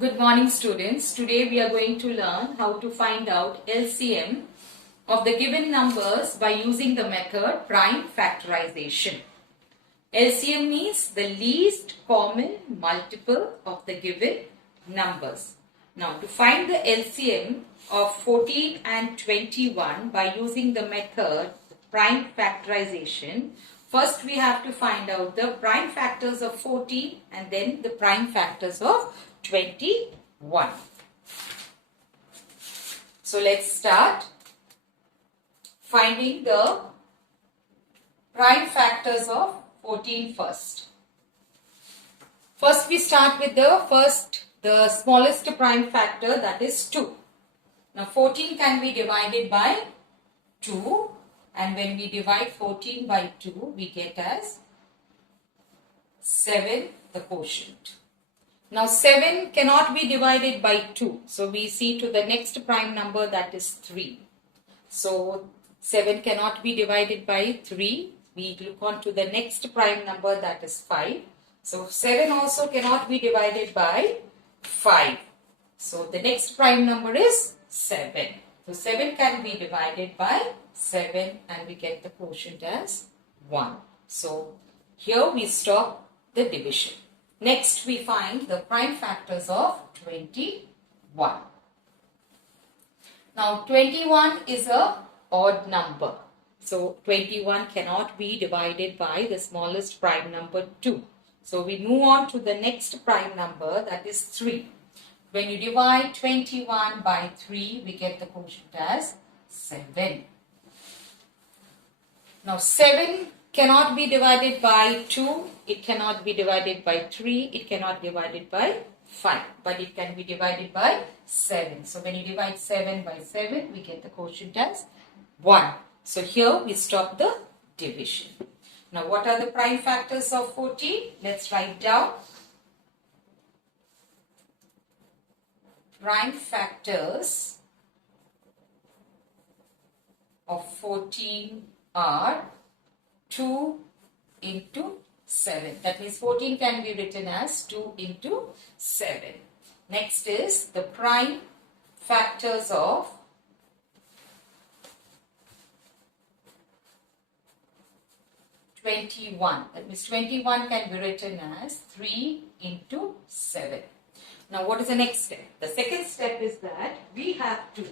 Good morning students. Today we are going to learn how to find out LCM of the given numbers by using the method prime factorization. LCM means the least common multiple of the given numbers. Now to find the LCM of 14 and 21 by using the method prime factorization, first we have to find out the prime factors of 14 and then the prime factors of 21. So let's start finding the prime factors of 14 first. First we start with the smallest prime factor, that is 2. Now 14 can be divided by 2, and when we divide 14 by 2 we get as 7 the quotient. Now 7 cannot be divided by 2. So we see to the next prime number, that is 3. So 7 cannot be divided by 3. We look on to the next prime number, that is 5. So 7 also cannot be divided by 5. So the next prime number is 7. So 7 can be divided by 7 and we get the quotient as 1. So here we stop the division. Next we find the prime factors of 21. Now 21 is a odd number. So 21 cannot be divided by the smallest prime number 2. So we move on to the next prime number, that is 3. When you divide 21 by 3, we get the quotient as 7. Now 7 cannot be divided by 2, it cannot be divided by 3, it cannot be divided by 5, but it can be divided by 7. So when you divide 7 by 7, we get the quotient as 1. So here we stop the division. Now what are the prime factors of 14? Let's write down. Prime factors of 14 are 2 into 7. That means 14 can be written as 2 into 7. Next is the prime factors of 21. That means 21 can be written as 3 into 7. Now what is the next step? The second step is that we have to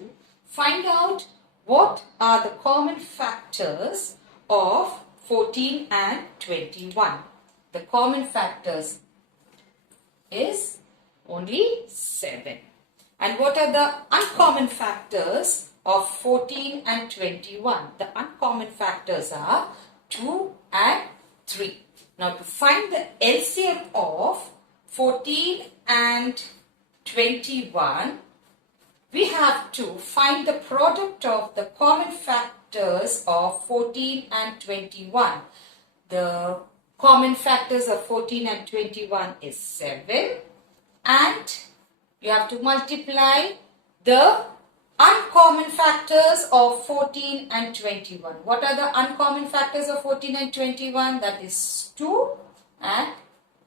find out what are the common factors of 14 and 21. The common factors is only 7. And what are the uncommon factors of 14 and 21? The uncommon factors are 2 and 3. Now to find the LCM of 14 and 21, we have to find the product of the common factors of 14 and 21. The common factors of 14 and 21 is 7, and you have to multiply the uncommon factors of 14 and 21. What are the uncommon factors of 14 and 21? That is 2 and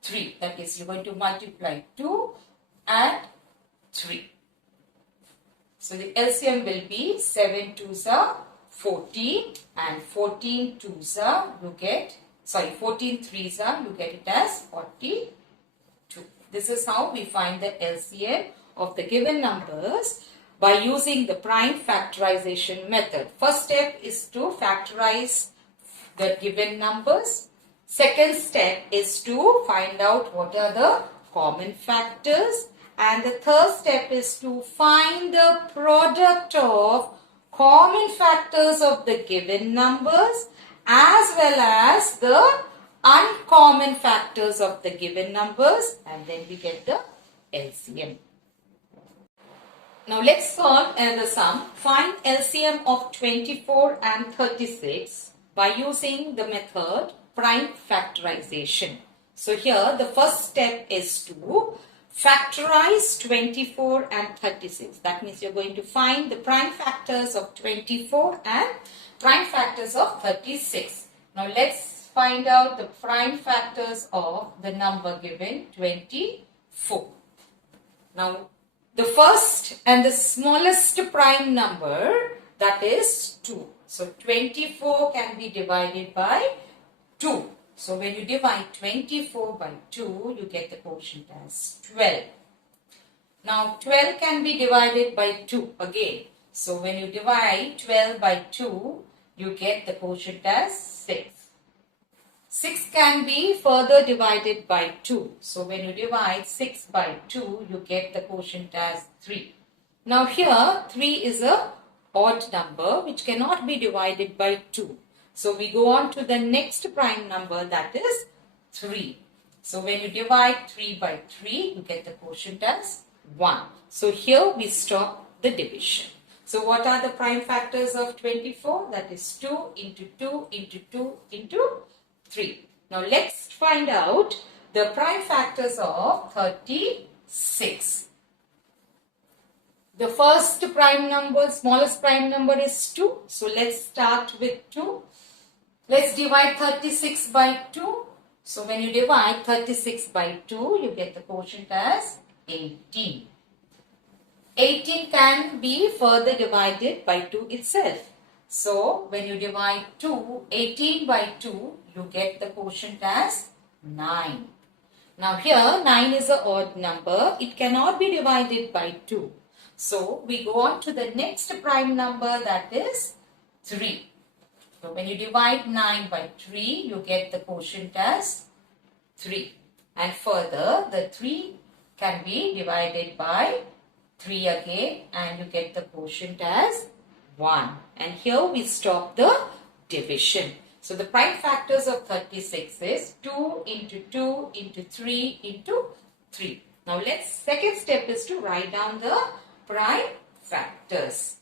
3. That is, you're going to multiply 2 and 3. So the LCM will be 7 2s are 14 and 14 2s are, 14 3s are, you get it as 42. This is how we find the LCM of the given numbers by using the prime factorization method. First step is to factorize the given numbers. Second step is to find out what are the common factors. And the third step is to find the product of common factors of the given numbers as well as the uncommon factors of the given numbers, and then we get the LCM. Now let's solve another sum. Find LCM of 24 and 36 by using the method prime factorization. So here the first step is to factorize 24 and 36. That means you're going to find the prime factors of 24 and prime factors of 36. Now let's find out the prime factors of the number given 24. Now, the first and the smallest prime number, that is 2. So, 24 can be divided by 2. So, when you divide 24 by 2, you get the quotient as 12. Now, 12 can be divided by 2 again. So, when you divide 12 by 2, you get the quotient as 6. 6 can be further divided by 2. So, when you divide 6 by 2, you get the quotient as 3. Now, here 3 is a odd number which cannot be divided by 2. So, we go on to the next prime number, that is 3. So, when you divide 3 by 3, you get the quotient as 1. So, here we stop the division. So, what are the prime factors of 24? That is 2 into 2 into 2 into 3. Now, let's find out the prime factors of 36. The first prime number, smallest prime number is 2. So, let's start with 2. Let's divide 36 by 2. So, when you divide 36 by 2, you get the quotient as 18. 18 can be further divided by 2 itself. So, when you divide 18 by 2, you get the quotient as 9. Now, here 9 is an odd number. It cannot be divided by 2. So, we go on to the next prime number, that is 3. So, when you divide 9 by 3, you get the quotient as 3. And further, the 3 can be divided by 3 again, and you get the quotient as 1. And here we stop the division. So, the prime factors of 36 is 2 into 2 into 3 into 3. Now, second step is to write down the prime factors.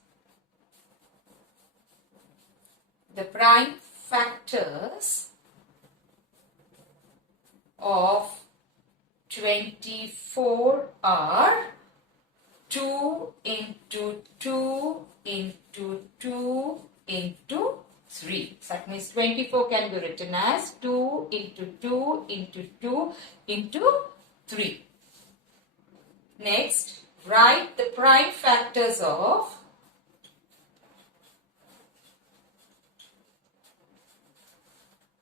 The prime factors of 24 are 2 into 2 into 2 into 3. So that means 24 can be written as 2 into 2 into 2 into 3. Next, write the prime factors of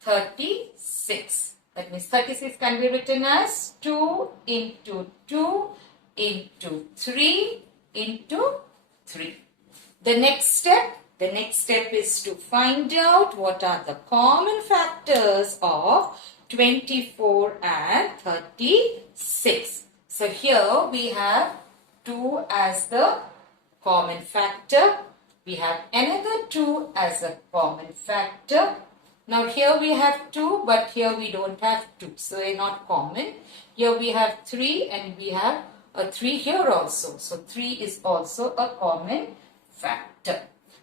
36. That means 36 can be written as 2 into 2 into 3 into 3. The next step is to find out what are the common factors of 24 and 36. So here we have 2 as the common factor. We have another 2 as a common factor. Now here we have 2, but here we don't have 2. So they're not common. Here we have 3 and we have a 3 here also. So 3 is also a common factor.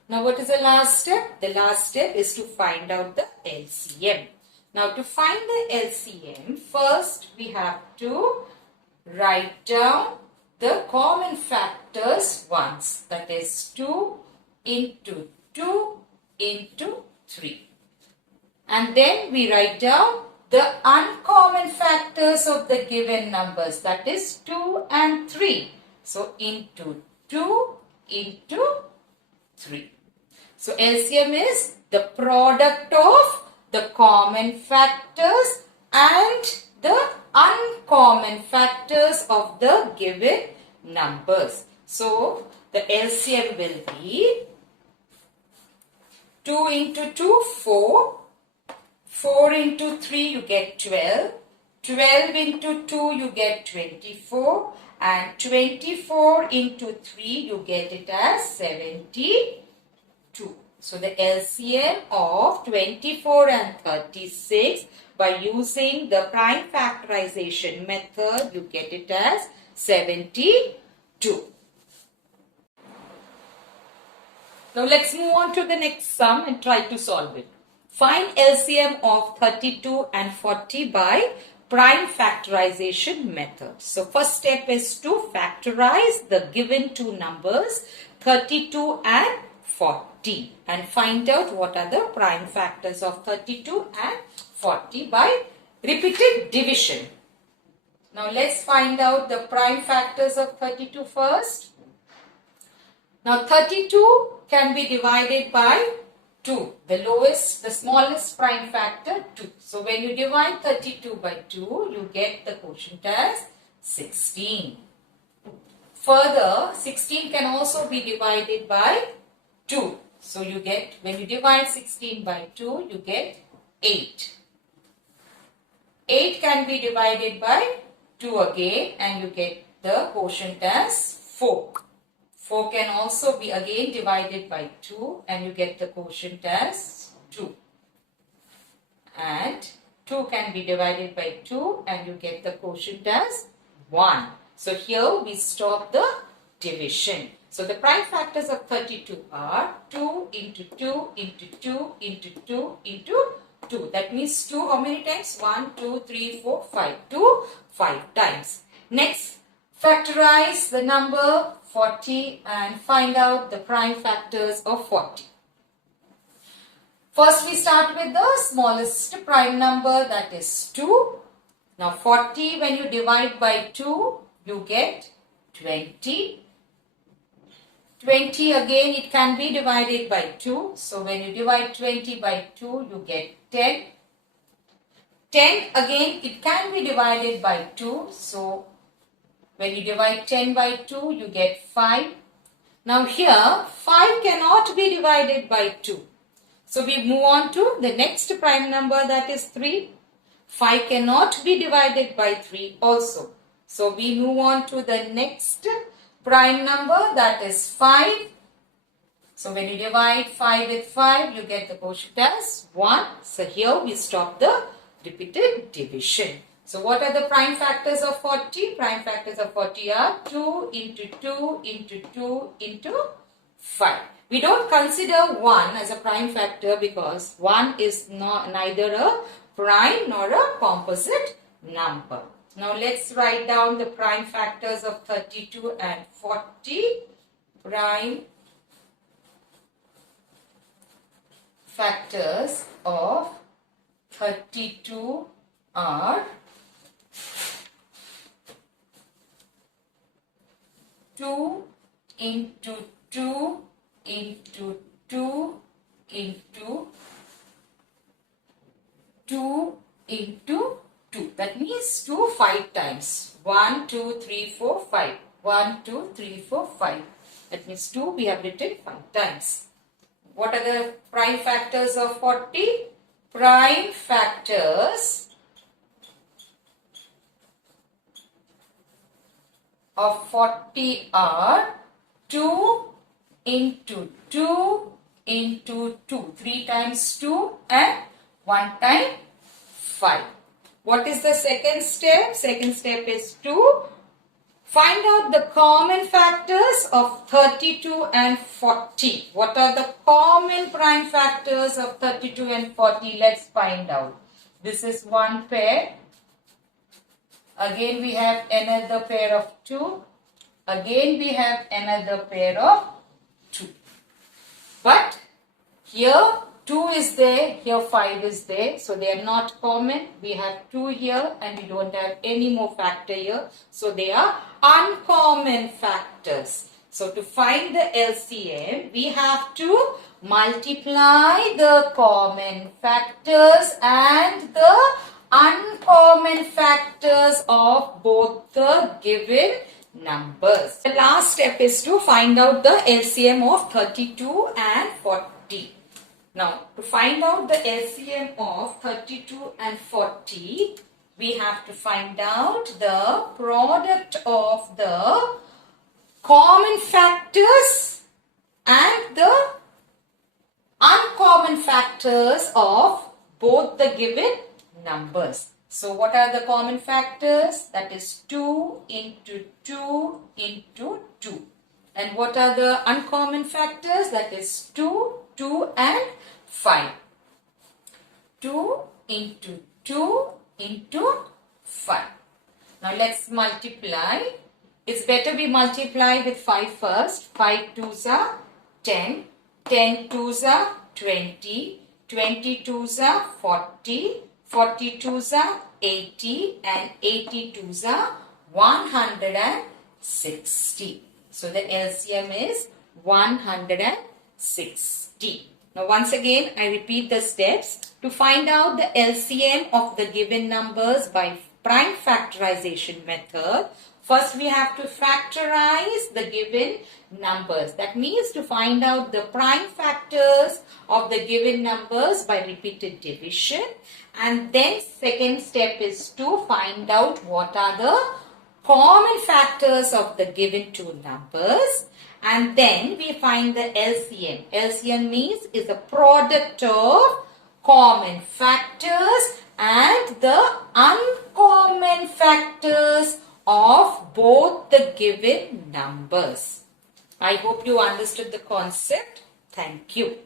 Now what is the last step? The last step is to find out the LCM. Now to find the LCM, first we have to write down the common factors once. That is 2 into 2 into 3. And then we write down the uncommon factors of the given numbers. That is 2 and 3. So into 2 into 3. So LCM is the product of the common factors and the uncommon factors of the given numbers. So the LCM will be 2 into 2, 4. 4 into 3 you get 12. 12 into 2 you get 24. And 24 into 3 you get it as 72. So the LCM of 24 and 36, by using the prime factorization method, you get it as 72. Now let's move on to the next sum and try to solve it. Find LCM of 32 and 40 by prime factorization method. So first step is to factorize the given two numbers 32 and 40 and find out what are the prime factors of 32 and 40 by repeated division. Now let's find out the prime factors of 32 first. Now 32 can be divided by 2. The smallest prime factor 2. So when you divide 32 by 2, you get the quotient as 16. Further, 16 can also be divided by 2. So you get, when you divide 16 by 2, you get 8. 8 can be divided by 2 again and you get the quotient as 4. 4 can also be again divided by 2 and you get the quotient as 2. And 2 can be divided by 2 and you get the quotient as 1. So here we stop the division. So the prime factors of 32 are 2 into 2 into 2 into 2 into 2. That means 2 how many times? 1, 2, 3, 4, 5. 2, 5 times. Next, factorize the number 40 and find out the prime factors of 40. First we start with the smallest prime number, that is 2. Now 40, when you divide by 2, you get 20. 20 again, it can be divided by 2. So when you divide 20 by 2, you get 10. 10 again, it can be divided by 2. So when you divide 10 by 2, you get 5. Now here, 5 cannot be divided by 2. So we move on to the next prime number, that is 3. 5 cannot be divided by 3 also. So we move on to the next prime number, that is 5. So when you divide 5 with 5, you get the quotient as 1. So here we stop the repeated division. So what are the prime factors of 40? Prime factors of 40 are 2 into 2 into 2 into 5. We don't consider 1 as a prime factor because 1 is neither a prime nor a composite number. Now let's write down the prime factors of 32 and 40. Prime factors of 32 are 2 into 2 into 2 into 2 into 2. That means 2 5 times. 1, 2, 3, 4, 5. 1, 2, 3, 4, 5. That means 2 we have written 5 times. What are the prime factors of 40? Prime factors of 40 are 2 into 2 into 2. 3 times 2 and 1 time 5. What is the second step? Second step is to find out the common factors of 32 and 40. What are the common prime factors of 32 and 40? Let's find out. This is one pair. Again we have another pair of 2. Again we have another pair of 2. But here 2 is there, here 5 is there. So they are not common. We have 2 here and we don't have any more factor here. So they are uncommon factors. So to find the LCM, we have to multiply the common factors and the uncommon factors of both the given numbers. The last step is to find out the LCM of 32 and 40. Now, to find out the LCM of 32 and 40, we have to find out the product of the common factors and the uncommon factors of both the given numbers. So, what are the common factors? That is 2 into 2 into 2. And what are the uncommon factors? That is 2, 2 and 5. 2 into 2 into 5. Now let's multiply. It's better we multiply with 5 first. 5 twos are 10. 10 twos are 20. 20 twos are 40. 42s are 80 and 82s are 160. So the LCM is 160. Now once again I repeat the steps. To find out the LCM of the given numbers by prime factorization method, first we have to factorize the given numbers. That means to find out the prime factors of the given numbers by repeated division. And then second step is to find out what are the common factors of the given two numbers. And then we find the LCM. LCM means is the product of common factors and the uncommon factors of both the given numbers. I hope you understood the concept. Thank you.